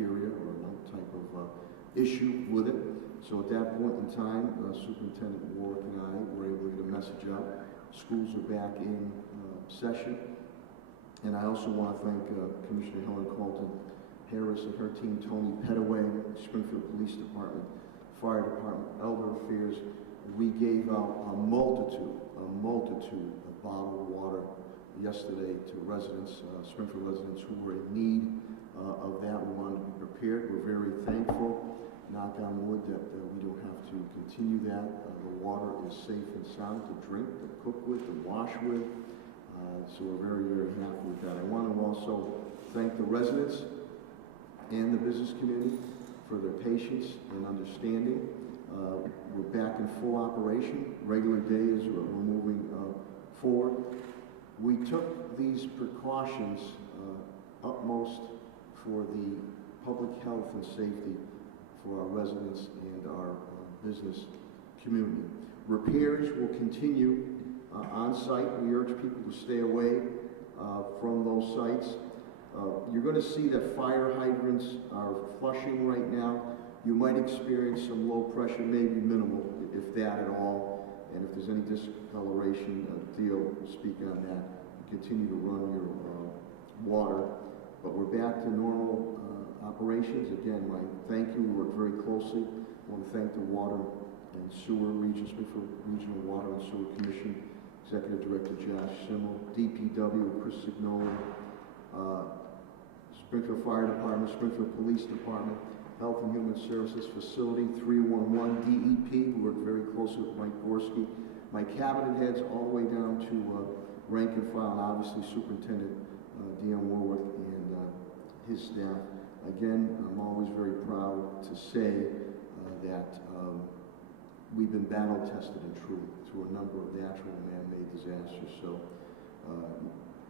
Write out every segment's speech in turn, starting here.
bacteria or no type of issue with it. So at that point in time, Superintendent Warwick and I were able to get a message out. Schools are back in session. And I also want to thank Commissioner Helen Colton-Harris and her team, Tony Pettaway, Springfield Police Department, Fire Department, Elder Affairs. We gave out a multitude of bottled water yesterday to residents, Springfield residents who were in need of that. We wanted to be prepared. We're very thankful, knock on wood, that we don't have to continue that. The water is safe and sound to drink, to cook with, to wash with. So we're very, very happy with that. I want to also thank the residents and the business community for their patience and understanding. We're back in full operation. Regular days, we're moving forward. We took these precautions utmost for the public health and safety for our residents and our business community. Repairs will continue on site. We urge people to stay away from those sites. You're going to see that fire hydrants are flushing right now. You might experience some low pressure, maybe minimal, if that at all. And if there's any discoloration, Theo will speak on that. You continue to run your water. But we're back to normal operations. Again, my thank you. We work very closely. I want to thank the Water and Sewer Springfield Regional Water and Sewer Commission, Executive Director Josh Simmel, DPW Chris Signola, Springfield Fire Department, Springfield Police Department, Health and Human Services Facility, 311, DEP, who work very closely with Mike Gorski, my cabinet heads all the way down to rank and file, and obviously Superintendent Deion Warwick and his staff. Again, I'm always very proud to say that we've been battle tested and true through a number of natural and man-made disasters. So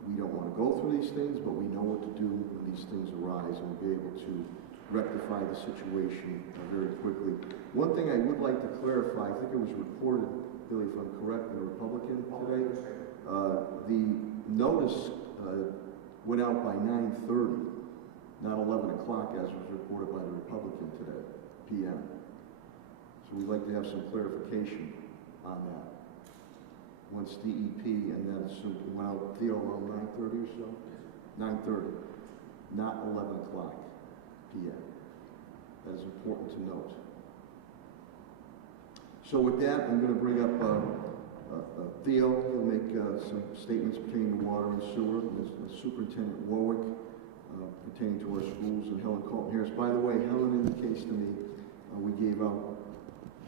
we don't want to go through these things, but we know what to do when these things arise, and we'll be able to rectify the situation very quickly. One thing I would like to clarify, I think it was reported, Billy, if I'm correct, in the Republican today, the notice went out by 9:30, not 11 o'clock as was reported by the Republican today, p.m. So we'd like to have some clarification on that. Once DEP and then it went out, Theo, around 9:30 or so? 9:30, not 11 o'clock p.m. That is important to note. So with that, I'm going to bring up Theo. He'll make some statements pertaining to water and sewer. There's Superintendent Warwick pertaining to our schools, and Helen Colton-Harris. By the way, Helen indicates to me we gave out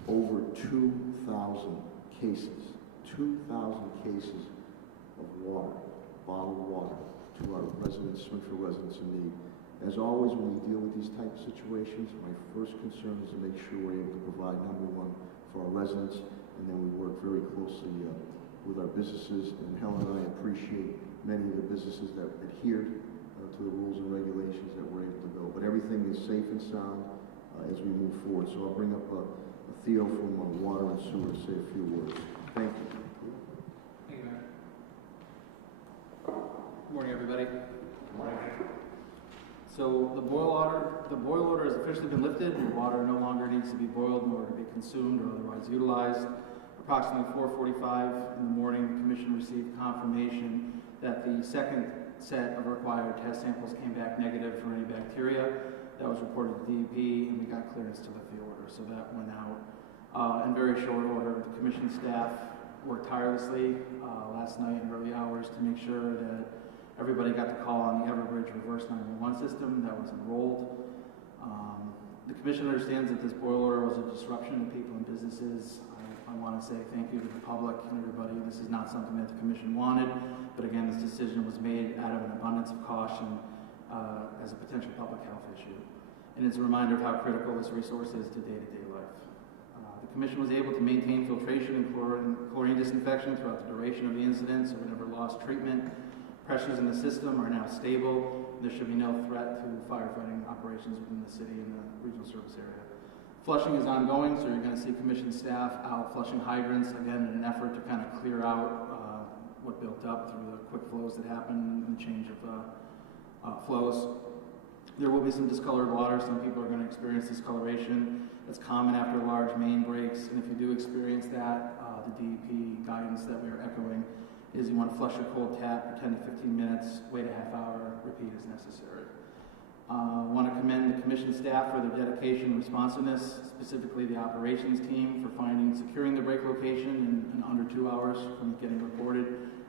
over 2,000 cases. 2,000 cases of water, bottled water, to our residents, Springfield residents in need. As always, when we deal with these type of situations, my first concern is to make sure we're able to provide, number one, for our residents, and then we work very closely with our businesses. And Helen and I appreciate many of the businesses that adhered to the rules and regulations that we're able to build. But everything is safe and sound as we move forward. So I'll bring up Theo from Water and Sewer to say a few words. Thank you. Thank you, Mayor. Good morning, everybody. Good morning. So the boil order has officially been lifted, and water no longer needs to be boiled in order to be consumed or otherwise utilized. Approximately 4:45 in the morning, the Commission received confirmation that the second set of required test samples came back negative for any bacteria. That was reported to DEP, and we got clearance to lift the order, so that went out. In very short order, the Commission staff worked tirelessly last night in early hours to make sure that everybody got the call on the Everbridge reverse 911 system that was enrolled. The Commission understands that this boil order was a disruption to people and businesses. I want to say thank you to the public and everybody. This is not something that the Commission wanted, but again, this decision was made out of an abundance of caution as a potential public health issue. And it's a reminder of how critical this resource is to day-to-day life. The Commission was able to maintain filtration and chlorine disinfection throughout the duration of the incident, so we never lost treatment. Pressures in the system are now stable. There should be no threat to firefighting operations within the city and the regional service area. Flushing is ongoing, so you're going to see Commission staff out flushing hydrants, again, in an effort to kind of clear out what built up through the quick flows that happened and the change of flows. There will be some discolored water. Some people are going to experience discoloration. That's common after large main breaks, and if you do experience that, the DEP guidance that we are echoing is you want to flush your cold tap for 10 to 15 minutes, wait a half hour, repeat as necessary. I want to commend the commission staff for their dedication and responsiveness, specifically the operations team for finding and securing the break location in under 2 hours from getting reported.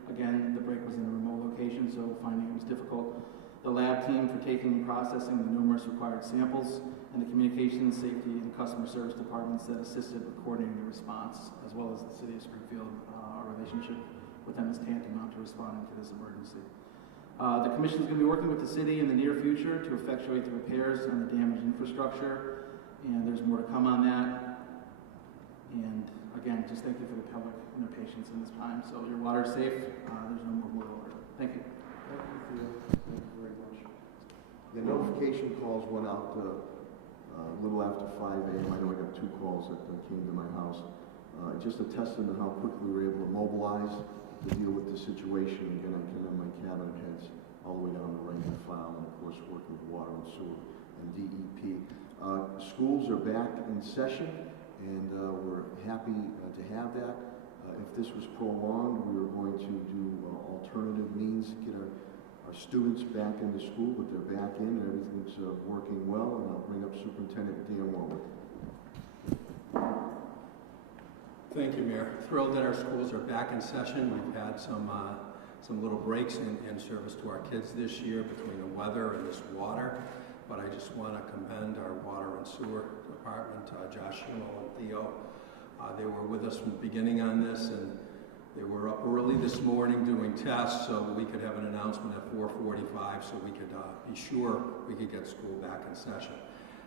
Again, the break was in a remote location, so finding it was difficult. The lab team for taking and processing the numerous required samples, and the communications, safety, and customer service departments that assisted with coordinating the response, as well as the City of Springfield. Our relationship with them is tantamount to responding to this emergency. The Commission is going to be working with the City in the near future to effectuate the repairs on the damaged infrastructure, and there's more to come on that. And again, just thank you for the public and their patience in this time. So your water is safe. There's no more boil order. Thank you. Thank you, Theo. Thank you very much. The notification calls went out a little after 5 a.m. I know I got 2 calls that came to my house. Just a testament to how quickly we were able to mobilize to deal with the situation. Again, I commend my cabinet heads all the way down the rank and file, and of course working with water and sewer and DEP. Schools are back in session, and we're happy to have that. If this was prolonged, we were going to do alternative means to get our students back into school, but they're back in and everything's working well, and I'll bring up Superintendent Dan Warwick. Thank you, Mayor. Thrilled that our schools are back in session. We've had some little breaks in service to our kids this year between the weather and this water, but I just want to commend our water and sewer department, Josh Schimmel and Theo. They were with us from the beginning on this, and they were up early this morning doing tests so we could have an announcement at 4:45 so we could be sure we could get school back in session.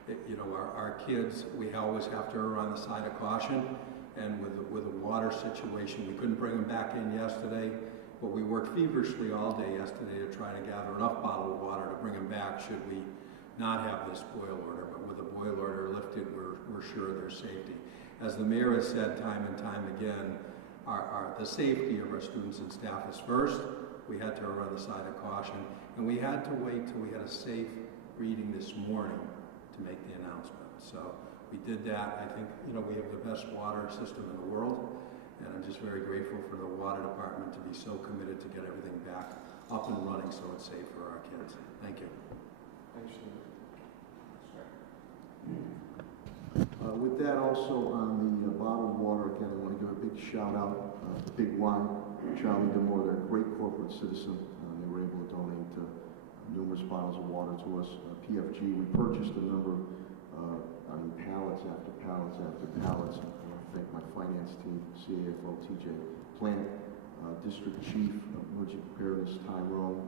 Our kids, we always have to err on the side of caution. And with the water situation, we couldn't bring them back in yesterday, but we worked feverishly all day yesterday to try to gather enough bottled water to bring them back should we not have this boil order. But with the boil order lifted, we're sure of their safety. As the mayor has said time and time again, the safety of our students and staff is first. We had to err on the side of caution, and we had to wait till we had a safe reading this morning to make the announcement. So we did that. I think, we have the best water system in the world, and I'm just very grateful for the water department to be so committed to get everything back up and running so it's safe for our kids. Thank you. Thanks, Steve. With that, also on the bottled water, again, I want to give a big shout out to Big One, Charlie Demore. They're a great corporate citizen. They were able to donate numerous bottles of water to us. PFG, we purchased a number of pallets after pallets after pallets. I want to thank my finance team, CAFO, TJ Plant, District Chief of Emergency Preparedness, Tyrone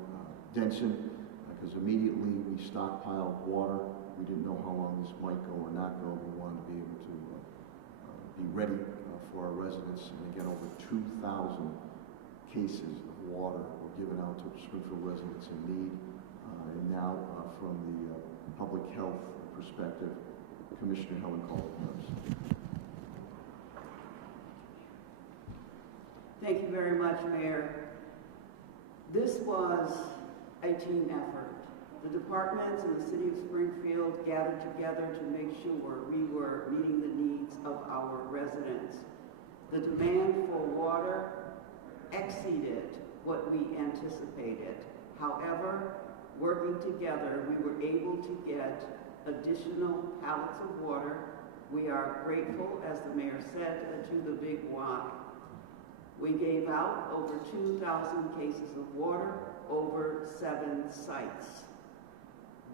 Denson, because immediately we stockpiled water. We didn't know how long this might go or not go. We wanted to be able to be ready for our residents. And again, over 2,000 cases of water were given out to Springfield residents in need. And now, from the public health perspective, Commissioner Helen Caldwell. Thank you very much, Mayor. This was a team effort. The departments in the City of Springfield gathered together to make sure we were meeting the needs of our residents. The demand for water exceeded what we anticipated. However, working together, we were able to get additional pallets of water. We are grateful, as the mayor said, to the Big Y. We gave out over 2,000 cases of water over 7 sites.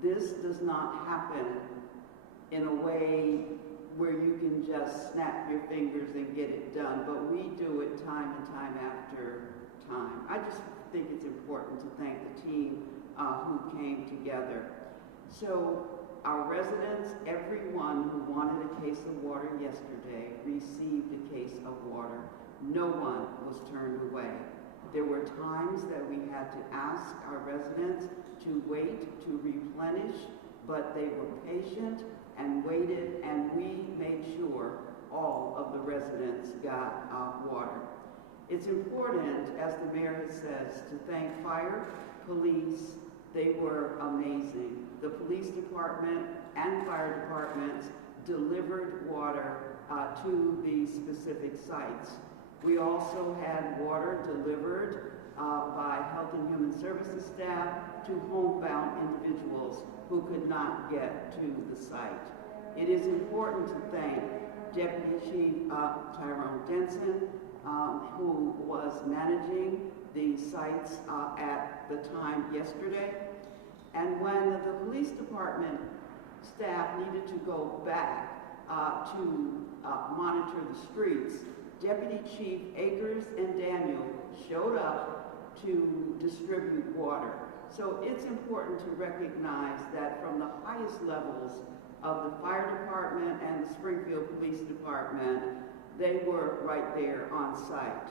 This does not happen in a way where you can just snap your fingers and get it done, but we do it time and time after time. I just think it's important to thank the team who came together. So our residents, everyone who wanted a case of water yesterday, received a case of water. No one was turned away. There were times that we had to ask our residents to wait to replenish, but they were patient and waited, and we made sure all of the residents got water. It's important, as the mayor has said, to thank fire, police. They were amazing. the police department and fire departments delivered water to the specific sites. We also had water delivered by Health and Human Services staff to homebound individuals who could not get to the site. It is important to thank Deputy Chief Tyrone Denson, who was managing the sites at the time yesterday. And when the police department staff needed to go back to monitor the streets, Deputy Chief Akers and Daniel showed up to distribute water. So it's important to recognize that from the highest levels of the fire department and the Springfield Police Department, they were right there on site.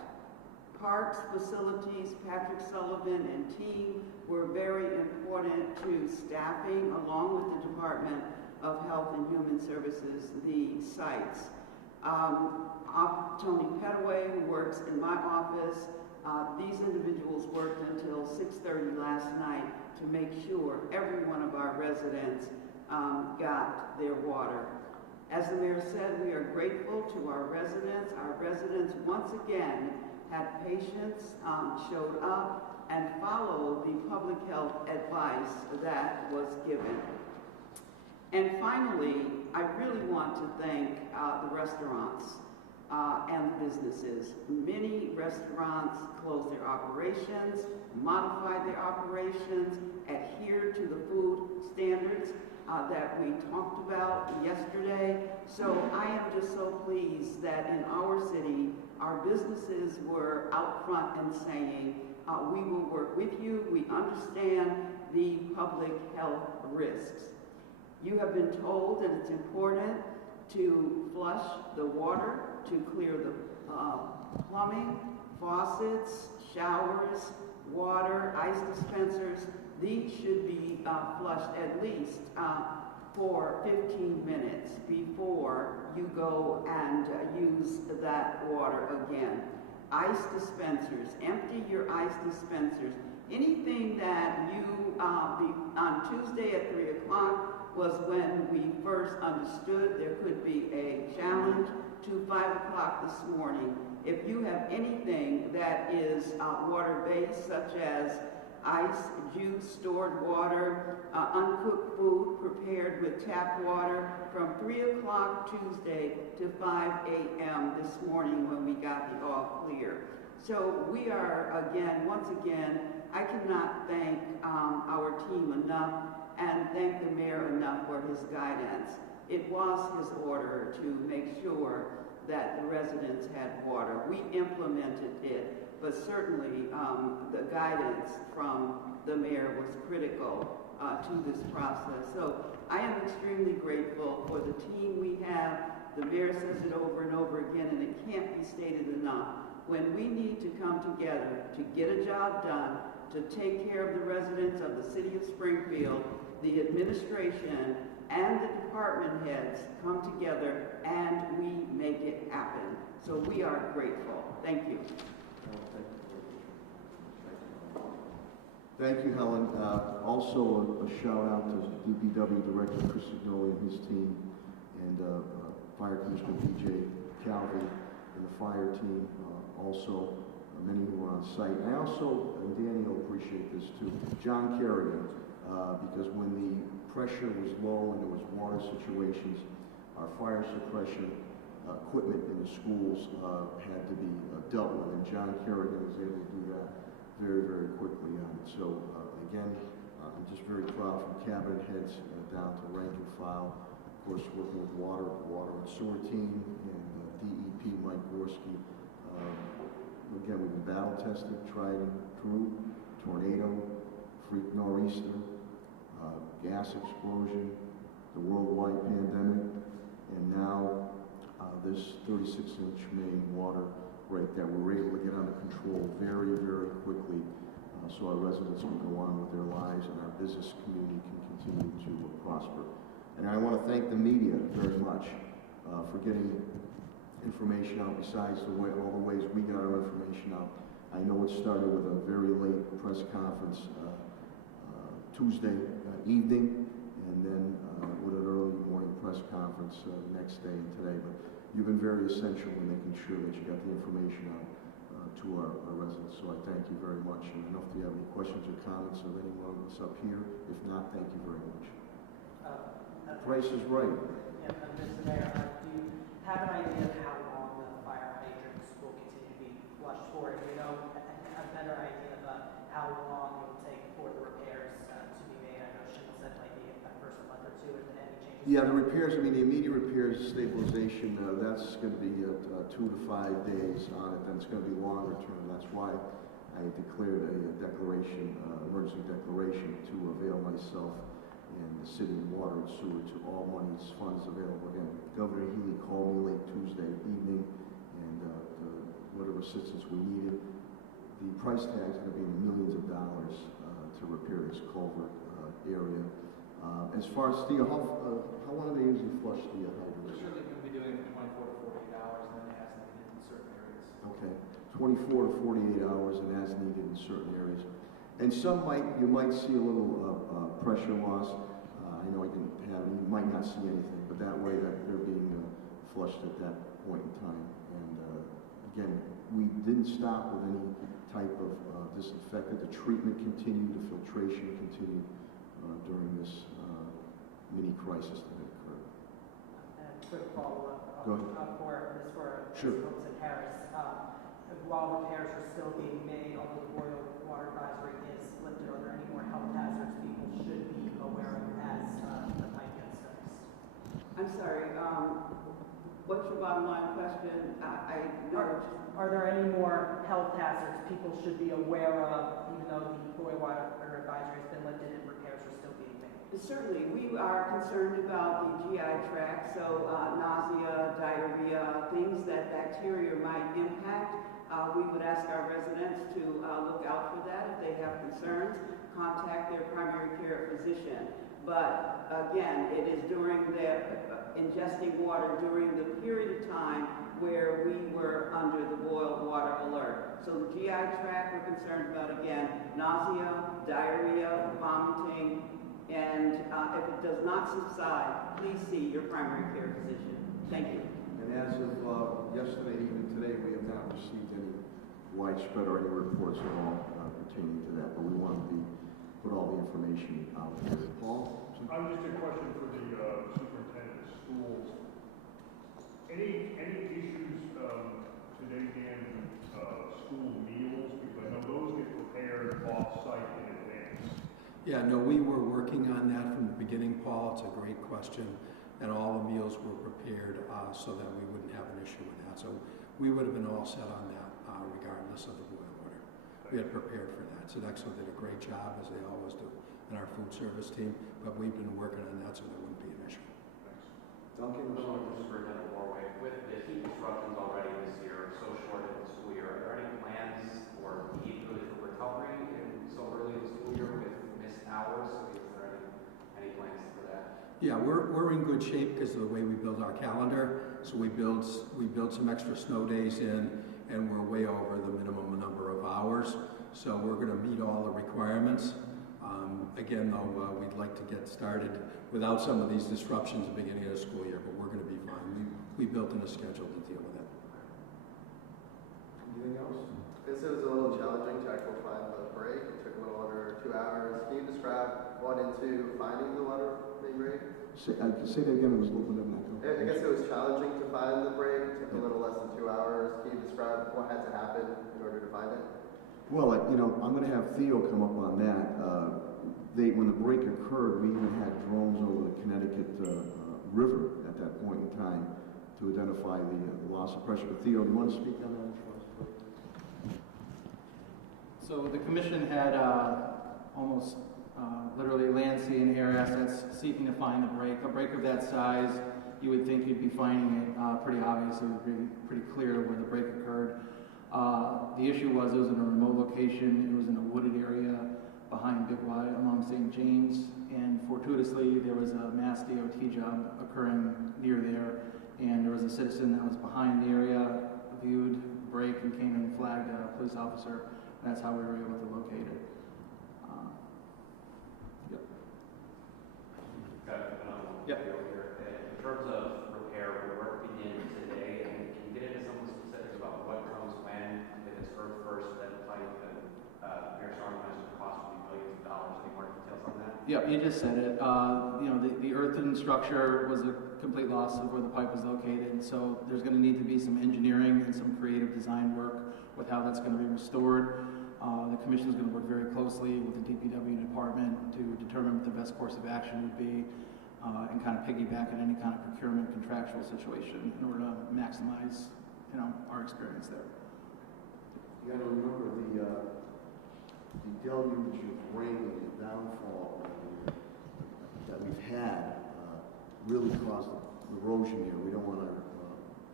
Parks, facilities, Patrick Sullivan and team were very important to staffing, along with the Department of Health and Human Services, the sites. Tony Petaway, who works in my office, these individuals worked until 6:30 last night to make sure every one of our residents got their water. As the mayor said, we are grateful to our residents. Our residents once again had patience, showed up, and followed the public health advice that was given. And finally, I really want to thank the restaurants and the businesses. Many restaurants closed their operations, modified their operations, adhered to the food standards that we talked about yesterday. So I am just so pleased that in our city, our businesses were out front and saying, we will work with you, we understand the public health risks. You have been told that it's important to flush the water, to clear the plumbing, faucets, showers, water, ice dispensers. These should be flushed at least for 15 minutes before you go and use that water again. Ice dispensers, empty your ice dispensers. Anything that you, on Tuesday at 3 o'clock was when we first understood there could be a challenge, to 5 o'clock this morning. If you have anything that is water-based, such as ice, juice, stored water, uncooked food prepared with tap water, from 3 o'clock Tuesday to 5 a.m. this morning when we got the all clear. So we are, once again, I cannot thank our team enough and thank the mayor enough for his guidance. It was his order to make sure that the residents had water. We implemented it, but certainly the guidance from the mayor was critical to this process. So I am extremely grateful for the team we have. The mayor says it over and over again, and it can't be stated enough. When we need to come together to get a job done, to take care of the residents of the city of Springfield, the administration and the department heads come together and we make it happen. So we are grateful. Thank you. Thank you, Helen. Also, a shout out to DPW Director Chris Signoli and his team, and Fire Commissioner BJ Calvi and the fire team. Also, many who were on site. I also, and Danny will appreciate this too, John Kerrigan, because when the pressure was low and there was water situations, our fire suppression equipment in the schools had to be dealt with, and John Kerrigan was able to do that very, very quickly. So again, I'm just very proud from cabinet heads down to rank and file. Of course, working with water and sewer team and DEP, Mike Gorski. Again, we've been battle tested, tried and true, tornado, freak nor'easter, gas explosion, the worldwide pandemic, and now this 36-inch main water right there. We were able to get under control very, very quickly so our residents can go on with their lives and our business community can continue to prosper. And I want to thank the media very much for getting information out besides all the ways we got our information out. I know it started with a very late press conference Tuesday evening, and then with an early morning press conference the next day and today. But you've been very essential in making sure that you got the information out to our residents, so I thank you very much. And I don't know if you have any questions or comments of anyone of us up here. If not, thank you very much. Price is right. Yeah, Mr. Mayor, do you have an idea of how long the fire hydrants will continue to be flushed for? Do you know a better idea about how long it will take for the repairs to be made? I know she said like the first a month or two, and any changes? Yeah, the repairs, I mean, the immediate repairs, stabilization, that's going to be 2 to 5 days on it, then it's going to be longer term. That's why I declared a declaration, emergency declaration, to avail myself and the city water and sewer to all monies, funds available. Again, Governor Healy called me late Tuesday evening, and whatever assistance we needed. The price tag is going to be in the millions of dollars to repair this culvert area. As far as steel, how long do they usually flush the hydrants? We're certainly going to be doing it for 24 to 48 hours, and then it has needed in certain areas. Okay, 24 to 48 hours and as needed in certain areas. And you might see a little pressure loss. I know you might not see anything, but that way that they're being flushed at that point in time. And again, we didn't stop with any type of disinfectant. The treatment continued, the filtration continued during this mini crisis that occurred. And a quick follow-up Go ahead. for Sure. Ms. Wilson Harris. While repairs are still being made, although the boil water advisory is lifted, are there any more health hazards people should be aware of as the pipe gets fixed? I'm sorry, what's your bottom line question? I know. Are there any more health hazards people should be aware of, even though the boil water advisory has been lifted and repairs are still being made? Certainly, we are concerned about the GI tract, so nausea, diarrhea, things that bacteria might impact. We would ask our residents to look out for that. If they have concerns, contact their primary care physician. But again, it is during ingesting water during the period of time where we were under the boil water alert. So the GI tract we're concerned about, again, nausea, diarrhea, vomiting, and if it does not subside, please see your primary care physician. Thank you. And as of yesterday, even today, we have not received any widespread or any reports at all pertaining to that. But we want to put all the information out there. Paul? Just a question for the superintendent of schools. Any issues today, Dan, with school meals? Because I know those get prepared off-site in advance. Yeah, no, we were working on that from the beginning, Paul. It's a great question. And all the meals were prepared so that we wouldn't have an issue with that. So we would have been all set on that regardless of the boil order. We had prepared for that. Sodexo did a great job, as they always do, in our food service team. But we've been working on that so there wouldn't be an issue. Thanks. Duncan? Superintendent Warwick, with the heat disruptions already this year, so short in the school year, are there any plans or need really for recovery so early in the school year with missed hours? Is there any plans for that? Yeah, we're in good shape because of the way we build our calendar. So we build some extra snow days in, and we're way over the minimum number of hours. So we're going to meet all the requirements. Again, though, we'd like to get started without some of these disruptions at the beginning of the school year, but we're going to be fine. We built in a schedule to deal with it. Anything else? This was a little challenging to actually find the break. It took a little under 2 hours. Can you describe what into finding the water main break? Say that again. It was a little bit of an echo. I guess it was challenging to find the break. It took a little less than 2 hours. Can you describe what had to happen in order to find it? Well, I'm going to have Theo come up on that. When the break occurred, we even had drones over the Connecticut River at that point in time to identify the loss of pressure. But Theo, do you want to speak on that? So the commission had almost literally land, sea, and air assets seeking to find the break. A break of that size, you would think you'd be finding it pretty obvious. It would be pretty clear where the break occurred. The issue was it was in a remote location. It was in a wooded area behind Big Y along St. James, and fortuitously there was a mass DOT job occurring near there, and there was a citizen that was behind the area, viewed the break, and came and flagged a police officer. That's how we were able to locate it. Yep. Got another one. Yep. Here. In terms of repair, will work begin today? And can you get into some of the specifics about what comes when, if it's earth first, then pipe, and Mayor Sarno mentioned the cost will be millions of dollars. Any more details on that? Yep, you just said it. You know, the earthen structure was a complete loss of where the pipe was located, so there's going to need to be some engineering and some creative design work with how that's going to be restored. The commission is going to work very closely with the DPW department to determine what the best course of action would be, and kind of piggyback on any kind of procurement contractual situation in order to maximize, you know, our experience there. You got to remember the deluge of rain and the downfall that we've had really caused erosion here. We don't want our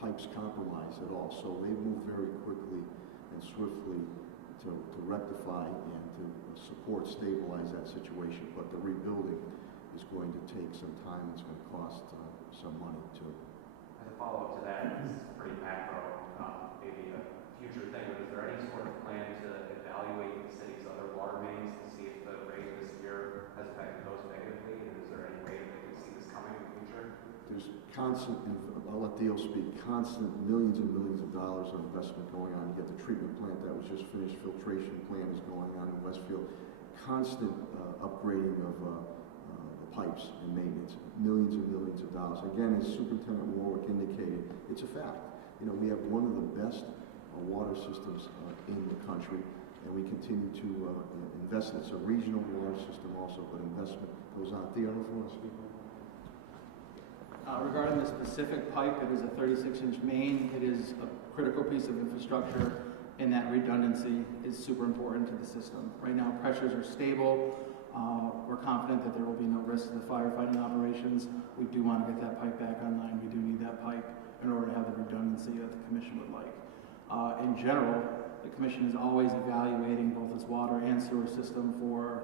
pipes compromised at all. So they moved very quickly and swiftly to rectify and to support, stabilize that situation. But the rebuilding is going to take some time. It's going to cost some money too. As a follow-up to that, this is pretty macro, maybe a future thing, but is there any sort of plan to evaluate the city's other water mains to see if the rain this year has affected those negatively? And is there any way that we can see this coming in the future? There's constant, I'll let Dale speak, constant millions and millions of dollars of investment going on. You get the treatment plant that was just finished, filtration plant is going on in Westfield. Constant upgrading of the pipes and maintenance, millions and millions of dollars. Again, as Superintendent Warwick indicated, it's a fact. You know, we have one of the best water systems in the country, and we continue to invest in it. It's a regional water system also, but investment goes on. Theo, I don't know if you want to speak on that. Regarding the specific pipe, it is a 36-inch main. It is a critical piece of infrastructure, and that redundancy is super important to the system. Right now, pressures are stable. We're confident that there will be no risk to the firefighting operations. We do want to get that pipe back online. We do need that pipe in order to have the redundancy that the commission would like. In general, the commission is always evaluating both its water and sewer system for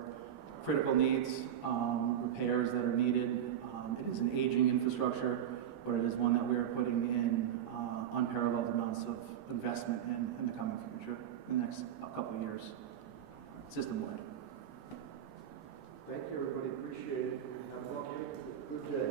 critical needs, repairs that are needed. It is an aging infrastructure, but it is one that we are putting in unparalleled amounts of investment in the coming future, in the next couple of years, system-wide. Thank you, everybody. Appreciate it. Have a good day.